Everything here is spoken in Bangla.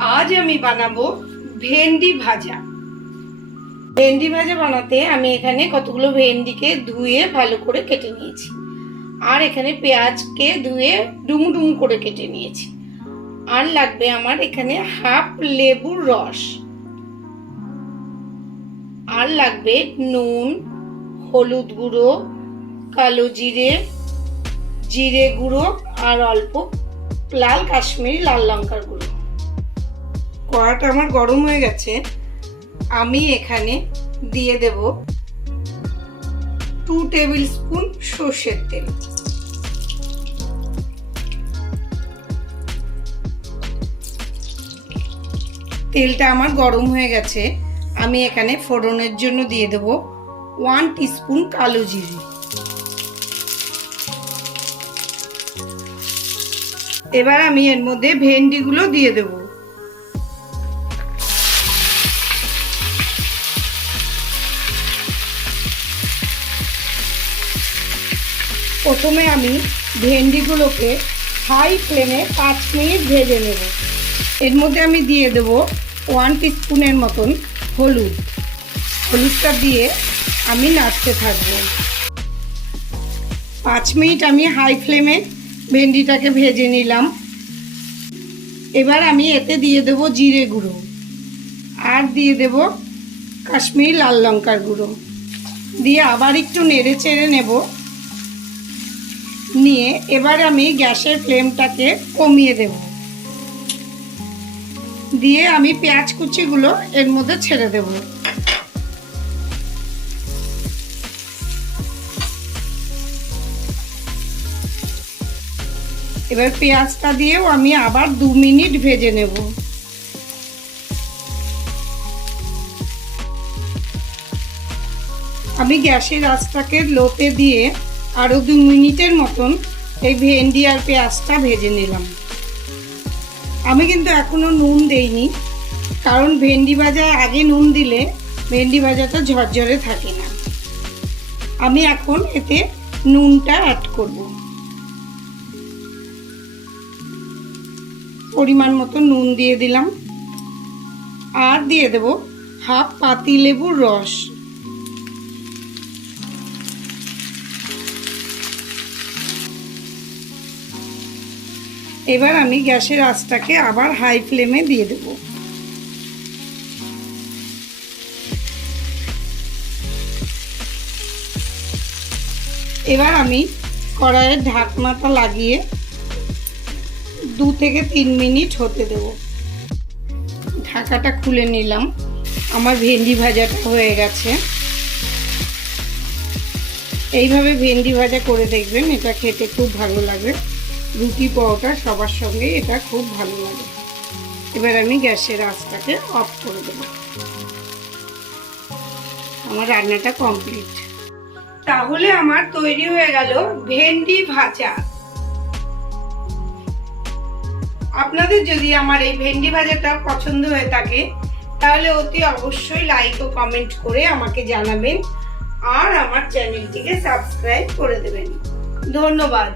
आज আমি বানাবো ভেন্ডি ভাজা। ভেন্ডি ভাজা বানাতে আমি এখানে কতগুলো ভেন্ডিকে ধুয়ে ভালো করে কেটে নিয়েছি, আর এখানে পেঁয়াজকে ধুয়ে ডুমু ডুমু করে কেটে নিয়েছি। আর লাগবে আমার এখানে হাফ লেবুর রস, আর লাগবে নুন, হলুদ গুঁড়ো, কালো জিরে, জিরে গুঁড়ো, আর অল্প লাল কাশ্মীরি লাল লঙ্কার গুঁড়ো। কড়াটা আমার গরম হয়ে গেছে, আমি এখানে দিয়ে দেব 2 টেবিল স্পুন সর্ষের তেল। তেলটা আমার গরম হয়ে গেছে, আমি এখানে ফোড়নের জন্য দিয়ে দেব 1 টিস্পুন কালো জিরে। এবার আমি এর মধ্যে ভেন্ডিগুলো দিয়ে দেব। প্রথমে আমি ভেন্ডিগুলোকে হাই ফ্লেমে 5 মিনিট ভেজে নেব। এর মধ্যে আমি দিয়ে দেব 1 টিস্পুনের মতন হলুদ। হলুদটা দিয়ে আমি নাড়তে থাকবো। 5 মিনিট আমি হাই ফ্লেমে ভেন্ডিটাকে ভেজে নিলাম। এবার আমি এতে দিয়ে দেব জিরে গুঁড়ো, আর দিয়ে দেব কাশ্মীরি লাল লঙ্কার গুঁড়ো, দিয়ে আবার একটু নেড়ে চেড়ে নেব। নিয়ে এবার আমি গ্যাসের ফ্লেমটাকে কমিয়ে দেব, দিয়ে আমি পেঁয়াজ কুচিগুলো এর মধ্যে ছেড়ে দেব। এবার পেঁয়াজটা দিয়েও আমি আবার 2 মিনিট ভেজে নেব। আমি গ্যাসের আঁচটাকে লোতে দিয়ে আরো 2 মিনিটের মতন এই ভেন্ডি আর পেঁয়াজটা ভেজে নিলাম। আমি কিন্তু এখনো নুন দেইনি, কারণ ভেন্ডি ভাজায় আগে নুন দিলে ভেন্ডি ভাজাটা ঝরঝরে থাকে না। আমি এখন এতে নুনটা অ্যাড করব। পরিমাণ মতো নুন দিয়ে দিলাম, আর দিয়ে দেব হাফ পাতি লেবুর রস। এবার আমি গ্যাসের আঁচটাকে আবার হাই ফ্লেমে দিয়ে দেব। এবার আমি কড়াইয়ের ঢাকনাটা লাগিয়ে 2 থেকে 3 মিনিট হতে দেব। ঢাকাটা খুলে নিলাম, আমার ভেন্ডি ভাজাটা হয়ে গেছে। এইভাবে ভেন্ডি ভাজা করে দেখবেন, এটা খেতে খুব ভালো লাগে। রুটি পরোটা সবার সঙ্গে এটা খুব ভালো লাগে। এবার আমি গ্যাসের আঁচটাকে অফ করে দেব। আমার রান্নাটা কমপ্লিট। তাহলে আমার তৈরি হয়ে গেল ভেন্ডি ভাজা। আপনাদের যদি আমার এই ভেন্ডি ভাজাটা পছন্দ হয়ে থাকে, তাহলে অতি অবশ্যই লাইক ও কমেন্ট করে আমাকে জানাবেন, আর আমার চ্যানেলটিকে সাবস্ক্রাইব করে দেবেন। ধন্যবাদ।